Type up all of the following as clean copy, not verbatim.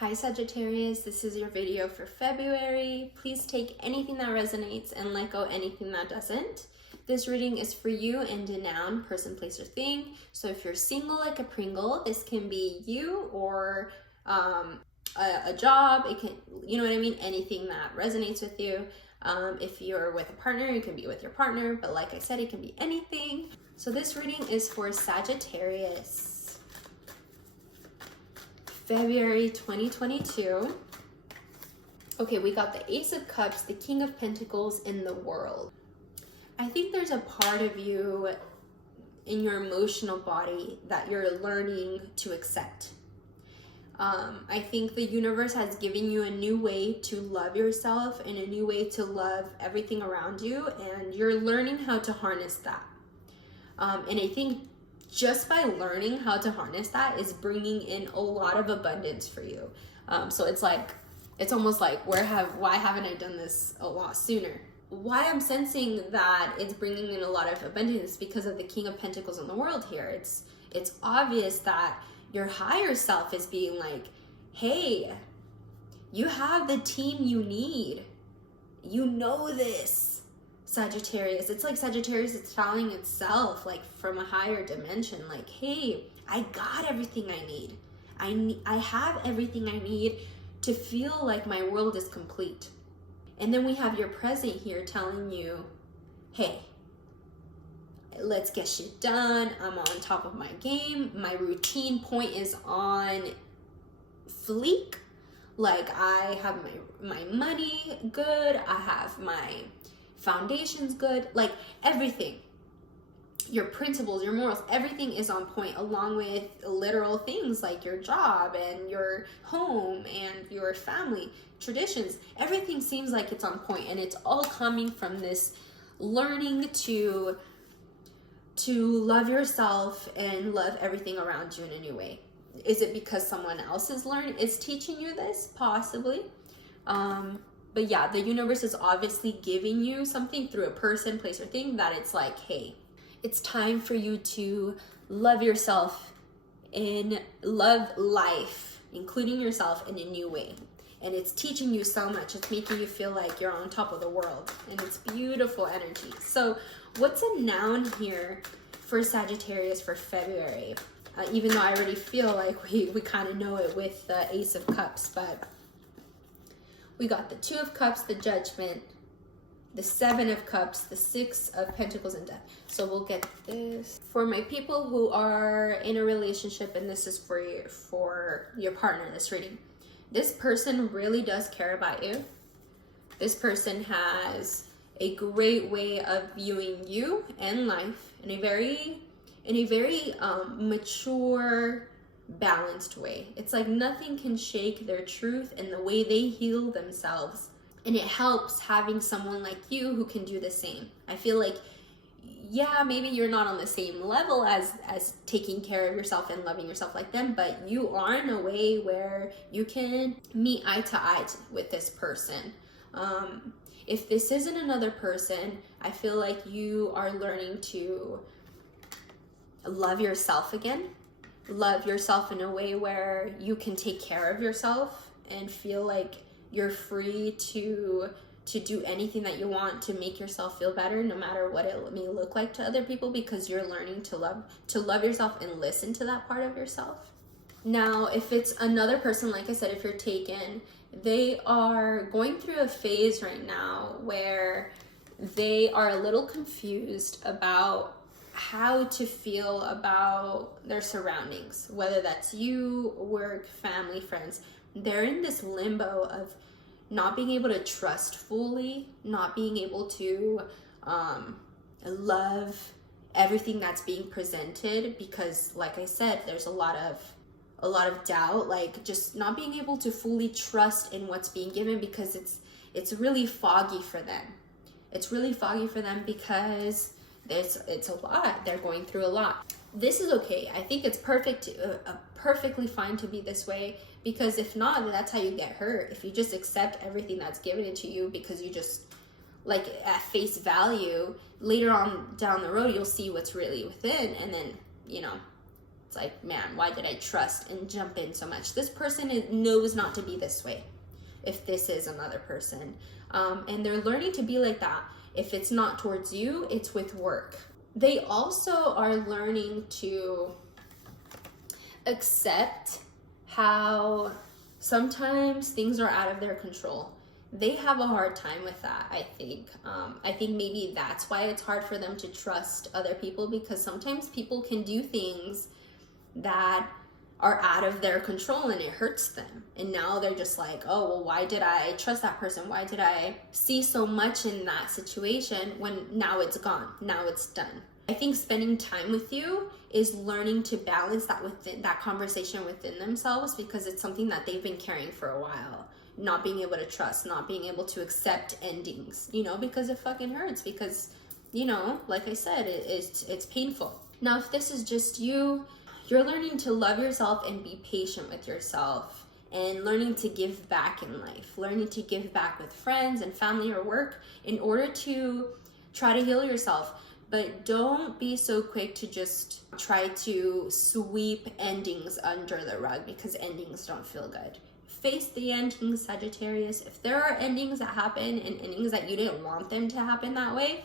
Hi Sagittarius, this is your video for February. Please take anything that resonates and let go anything that doesn't. This reading is for you and a noun, person, place, or thing. So if you're single like a Pringle, this can be you or a job. It can, you know what I mean? Anything that resonates with you. If you're with a partner, you can be with your partner. But like I said, it can be anything. So this reading is for Sagittarius. February 2022. Okay, we got the Ace of Cups, the King of Pentacles, in the World. I think there's a part of you in your emotional body that you're learning to accept. I think the universe has given you a new way to love yourself and a new way to love everything around you, and you're learning how to harness that. And I think just by learning how to harness that is bringing in a lot of abundance for you. So it's almost like, why haven't I done this a lot sooner? Why I'm sensing that it's bringing in a lot of abundance because of the King of Pentacles in the World here. It's obvious that your higher self is being like, hey, you have the team you need. You know this. Sagittarius, it's like Sagittarius is telling itself, like from a higher dimension, like, hey, I got everything I need. I have everything I need to feel like my world is complete. And then we have your present here telling you, hey, let's get shit done. I'm on top of my game. My routine point is on fleek. Like, I have my money good. I have my foundation's good, like everything, your principles, your morals, everything is on point, along with literal things like your job and your home and your family traditions. Everything seems like it's on point, and it's all coming from this learning to love yourself and love everything around you in a new way. Is it because someone else is teaching you this? Possibly. But yeah, the universe is obviously giving you something through a person, place, or thing that it's like, hey, it's time for you to love yourself and love life, including yourself, in a new way. And it's teaching you so much. It's making you feel like you're on top of the world. And it's beautiful energy. So what's a noun here for Sagittarius for February? Even though I already feel like we kind of know it with the Ace of Cups, but we got the Two of Cups, the Judgment, the Seven of Cups, the Six of Pentacles, and Death. So we'll get this. For my people who are in a relationship, and this is for your partner, this reading. This person really does care about you. This person has a great way of viewing you and life in a very mature, balanced way. It's like nothing can shake their truth and the way they heal themselves, and it helps having someone like you who can do the same. I feel like, yeah, maybe you're not on the same level as taking care of yourself and loving yourself like them, but you are in a way where you can meet eye to eye with this person. If this isn't another person, I feel like you are learning to love yourself again. Love yourself in a way where you can take care of yourself and feel like you're free to do anything that you want to make yourself feel better, no matter what it may look like to other people, because you're learning to love yourself and listen to that part of yourself. Now, if it's another person, like I said, if you're taken, they are going through a phase right now where they are a little confused about how to feel about their surroundings, whether that's you, work, family, friends. They're in this limbo of not being able to trust fully, not being able to love everything that's being presented, because like I said, there's a lot of doubt, like just not being able to fully trust in what's being given, because it's really foggy for them. It's really foggy for them because it's a lot. They're going through a lot. This is okay. I think it's perfectly fine to be this way, because if not, that's how you get hurt. If you just accept everything that's given into you because you just, like, at face value, later on down the road, you'll see what's really within, and then, you know, It's like, man, why did I trust and jump in so much? This person knows not to be this way if this is another person. And they're learning to be like that. If it's not towards you, it's with work. They also are learning to accept how sometimes things are out of their control. They have a hard time with that, I think. I think maybe that's why it's hard for them to trust other people, because sometimes people can do things that are out of their control and it hurts them. And now they're just like, oh, well, why did I trust that person? Why did I see so much in that situation when now it's gone? Now it's done. I think spending time with you is learning to balance that within that conversation within themselves, because it's something that they've been carrying for a while. Not being able to trust, not being able to accept endings, you know, because it fucking hurts, because, you know, like I said, it's painful. Now, if this is just you, you're learning to love yourself and be patient with yourself, and learning to give back in life, learning to give back with friends and family or work in order to try to heal yourself. But don't be so quick to just try to sweep endings under the rug, because endings don't feel good. Face the endings, Sagittarius. If there are endings that happen and endings that you didn't want them to happen that way,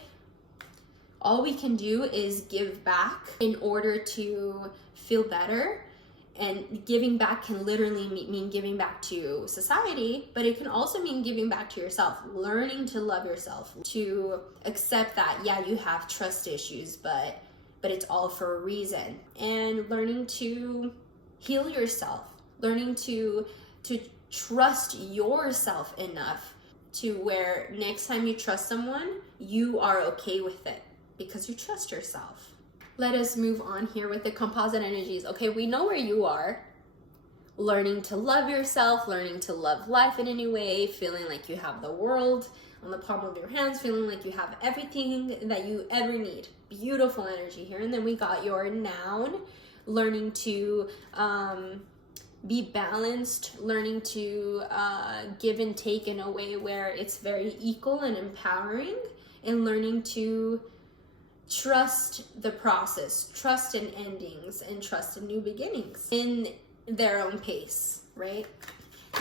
all we can do is give back in order to feel better. And giving back can literally mean giving back to society, but it can also mean giving back to yourself, learning to love yourself, to accept that, yeah, you have trust issues, but it's all for a reason. And learning to heal yourself, learning to trust yourself enough to where next time you trust someone, you are okay with it because you trust yourself. Let us move on here with the composite energies. Okay, we know where you are. Learning to love yourself, learning to love life in any way, feeling like you have the world on the palm of your hands, feeling like you have everything that you ever need. Beautiful energy here. And then we got your noun, learning to be balanced, learning to give and take in a way where it's very equal and empowering, and learning to trust the process, trust in endings, and trust in new beginnings in their own pace, right?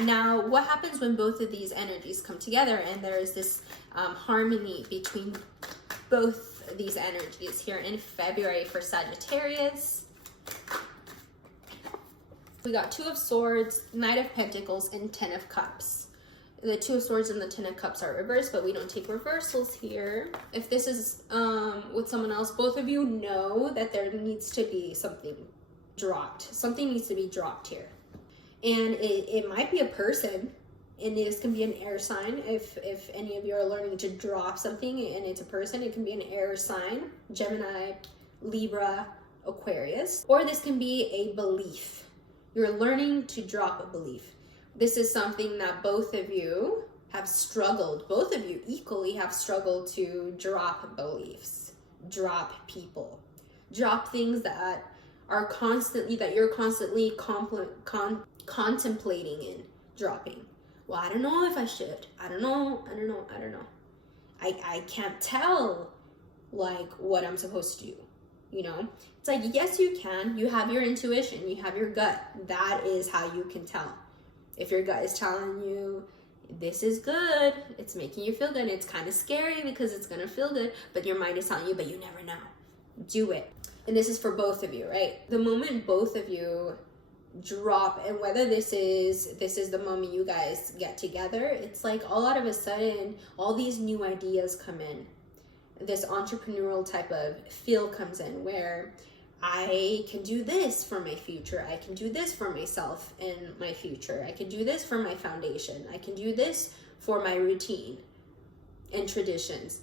Now, what happens when both of these energies come together and there is this harmony between both these energies here in February for Sagittarius? We got Two of Swords, Knight of Pentacles, and Ten of Cups. The Two of Swords and the Ten of Cups are reversed, but we don't take reversals here. If this is with someone else, both of you know that there needs to be something dropped. Something needs to be dropped here. And it might be a person, and this can be an air sign. If any of you are learning to drop something and it's a person, it can be an air sign, Gemini, Libra, Aquarius. Or this can be a belief. You're learning to drop a belief. This is something that both of you have struggled, both of you equally have struggled to drop beliefs, drop people, drop things that are constantly, that you're constantly contemplating in dropping. Well, I don't know if I should. I don't know. I can't tell like what I'm supposed to do, you know? It's like, yes, you can. You have your intuition, you have your gut. That is how you can tell. If your gut is telling you, this is good, it's making you feel good, it's kind of scary because it's going to feel good, but your mind is telling you, but you never know. Do it. And this is for both of you, right? The moment both of you drop, and whether this is the moment you guys get together, it's like all out of a sudden, all these new ideas come in. This entrepreneurial type of feel comes in where I can do this for my future. I can do this for myself in my future. I can do this for my foundation. I can do this for my routine and traditions.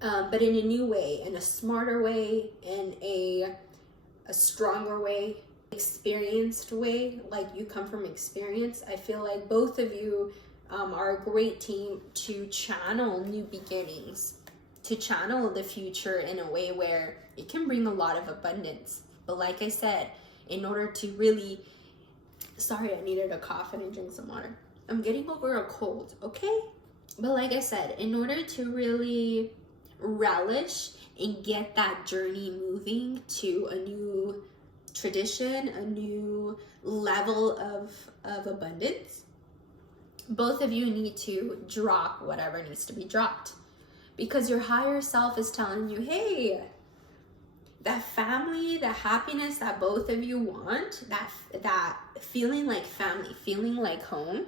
But in a new way, in a smarter way, in a stronger way, experienced way, like you come from experience. I feel like both of you are a great team to channel new beginnings, to channel the future in a way where it can bring a lot of abundance. But like I said, in order to really, sorry, I needed a cough and I drink some water. I'm getting over a cold, okay? But like I said, in order to really relish and get that journey moving to a new tradition, a new level of abundance. Both of you need to drop whatever needs to be dropped, because your higher self is telling you, hey, that family, that happiness that both of you want, that feeling like family, feeling like home,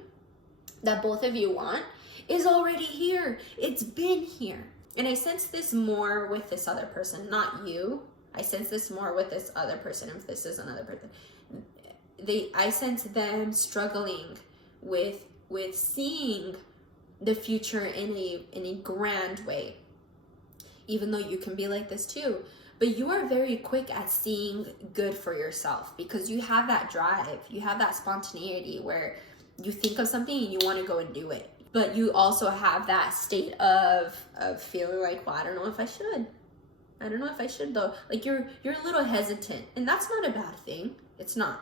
that both of you want, is already here. It's been here. And I sense this more with this other person, not you. I sense this more with this other person. If this is another person, I sense them struggling with seeing the future in a grand way. Even though you can be like this too, but you are very quick at seeing good for yourself, because you have that drive, you have that spontaneity where you think of something and you want to go and do it. But you also have that state of feeling like, well, I don't know if I should. I don't know if I should though. Like you're a little hesitant, and that's not a bad thing. It's not.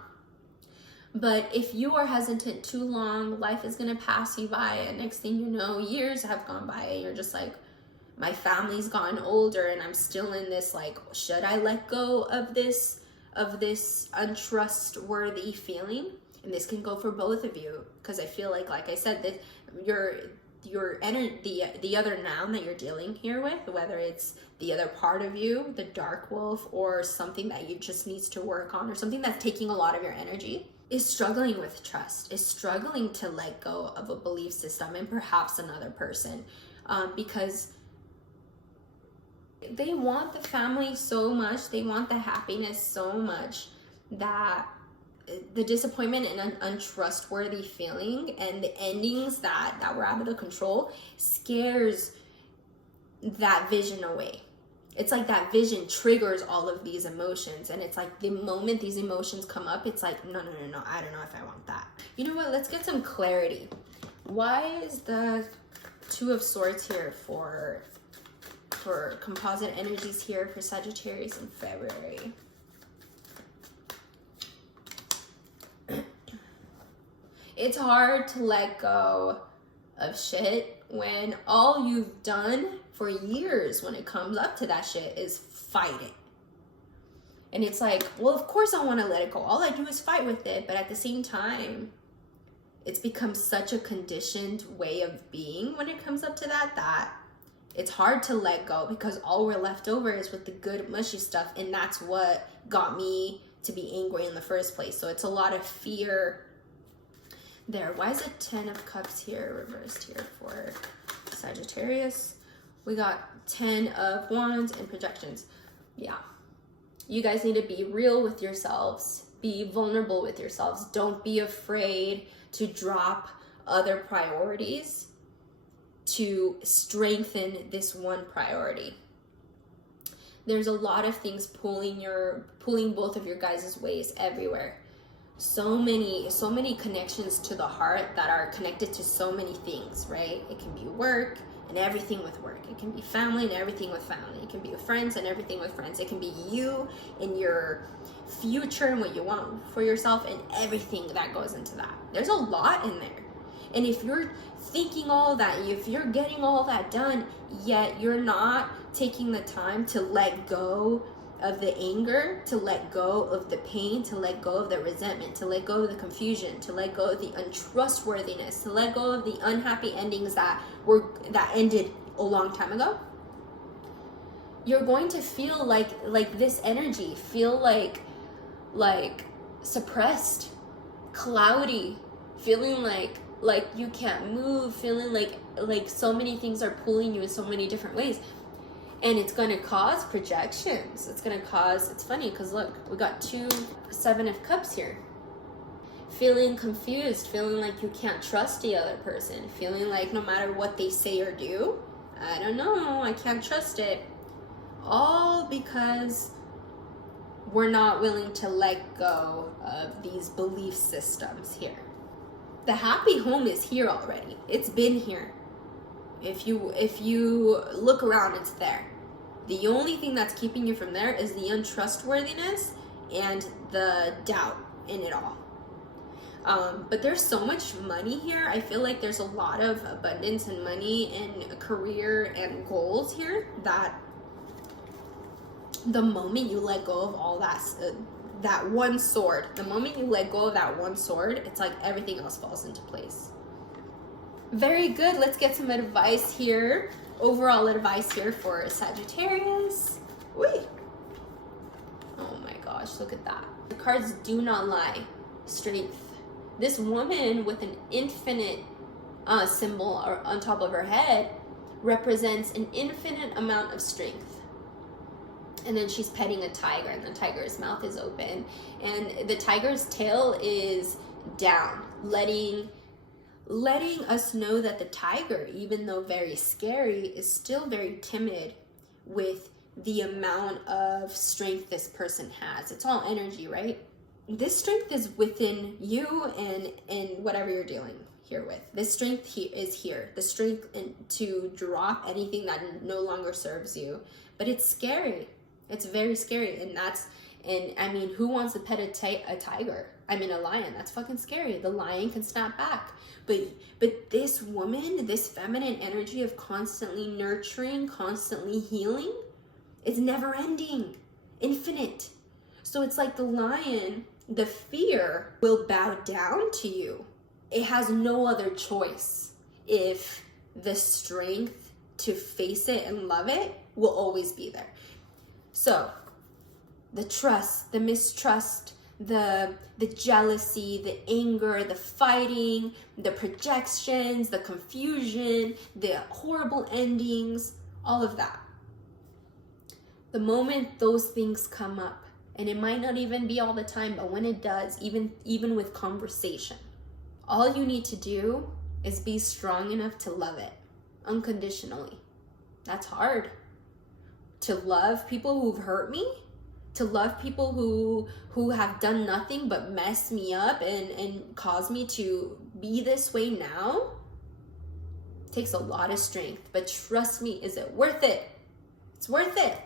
But if you are hesitant too long, life is gonna pass you by, and next thing you know, years have gone by, and you're just like, my family's gotten older, and I'm still in this like, should I let go of this untrustworthy feeling? And this can go for both of you, because I feel like I said, that your energy, the other noun that you're dealing here with, whether it's the other part of you, the dark wolf, or something that you just needs to work on, or something that's taking a lot of your energy, is struggling with trust, is struggling to let go of a belief system and perhaps another person, because they want the family so much, they want the happiness so much, that the disappointment and an untrustworthy feeling and the endings that were out of the control scares that vision away. It's like that vision triggers all of these emotions, and it's like the moment these emotions come up, it's like, no, I don't know if I want that. You know what, let's get some clarity. Why is the Two of Swords here for composite energies here for Sagittarius in February? It's hard to let go of shit when all you've done for years when it comes up to that shit is fight it. And it's like, well, of course I want to let it go. All I do is fight with it. But at the same time, it's become such a conditioned way of being when it comes up to that it's hard to let go, because all we're left over is with the good mushy stuff. And that's what got me to be angry in the first place. So it's a lot of fear there. Why is it 10 of Cups here, reversed here for Sagittarius? We got 10 of Wands and projections. Yeah. You guys need to be real with yourselves. Be vulnerable with yourselves. Don't be afraid to drop other priorities to strengthen this one priority. There's a lot of things pulling both of your guys' ways everywhere. So many connections to the heart that are connected to so many things, right? It can be work and everything with work. It can be family and everything with family. It can be friends and everything with friends. It can be you and your future and what you want for yourself and everything that goes into that. There's a lot in there. And if you're thinking all that, if you're getting all that done, yet you're not taking the time to let go of the anger, to let go of the pain, to let go of the resentment, to let go of the confusion, to let go of the untrustworthiness, to let go of the unhappy endings that ended a long time ago, you're going to feel like this energy, feel like suppressed, cloudy, feeling like you can't move, feeling like so many things are pulling you in so many different ways. And it's going to cause projections. It's funny because look, we got 7 of Cups here. Feeling confused, feeling like you can't trust the other person, feeling like no matter what they say or do, I don't know, I can't trust it. All because we're not willing to let go of these belief systems here. The happy home is here already. It's been here. If you look around, it's there. The only thing that's keeping you from there is the untrustworthiness and the doubt in it all. But there's so much money here. I feel like there's a lot of abundance and money and career and goals here that the moment you let go of all that, that one sword. The moment you let go of that one sword, it's like everything else falls into place. Very good. Let's get some advice here. Overall advice here for Sagittarius. Wait. Oh my gosh, look at that. The cards do not lie. Strength. This woman with an infinite symbol on top of her head represents an infinite amount of strength. And then she's petting a tiger, and the tiger's mouth is open, and the tiger's tail is down, letting us know that the tiger, even though very scary, is still very timid with the amount of strength this person has. It's all energy, right? This strength is within you and whatever you're dealing here with. This strength is here. The strength to drop anything that no longer serves you. But it's scary. It's very scary. And I mean, who wants to pet a tiger? I mean, a lion. That's fucking scary. The lion can snap back. But this woman, this feminine energy of constantly nurturing, constantly healing, it's never ending, infinite. So it's like the lion, the fear will bow down to you. It has no other choice if the strength to face it and love it will always be there. So the trust, the mistrust, the jealousy, the anger, the fighting, the projections, the confusion, the horrible endings, all of that. The moment those things come up, and it might not even be all the time, but when it does, even with conversation, all you need to do is be strong enough to love it unconditionally. That's hard. To love people who've hurt me, to love people who have done nothing but mess me up and cause me to be this way now, takes a lot of strength. But trust me, is it worth it? It's worth it.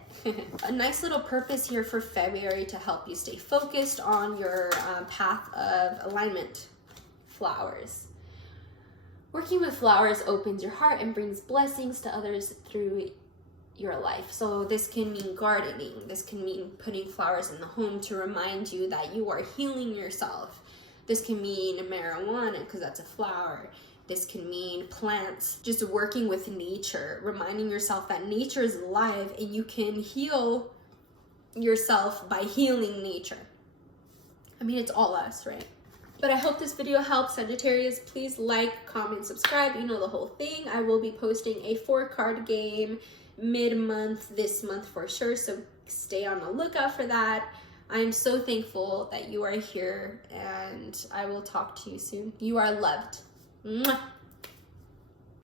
A nice little purpose here for February to help you stay focused on your path of alignment. Flowers. Working with flowers opens your heart and brings blessings to others through your life. So this can mean gardening. This can mean putting flowers in the home to remind you that you are healing yourself. This can mean marijuana because that's a flower. This can mean plants, just working with nature, reminding yourself that nature is alive and you can heal yourself by healing nature. I mean, it's all us, right? But I hope this video helps, Sagittarius. Please like, comment, subscribe. You know the whole thing. I will be posting a 4-card game mid-month this month for sure, so stay on the lookout for that. I am so thankful that you are here, and I will talk to you soon. You are loved. Mwah.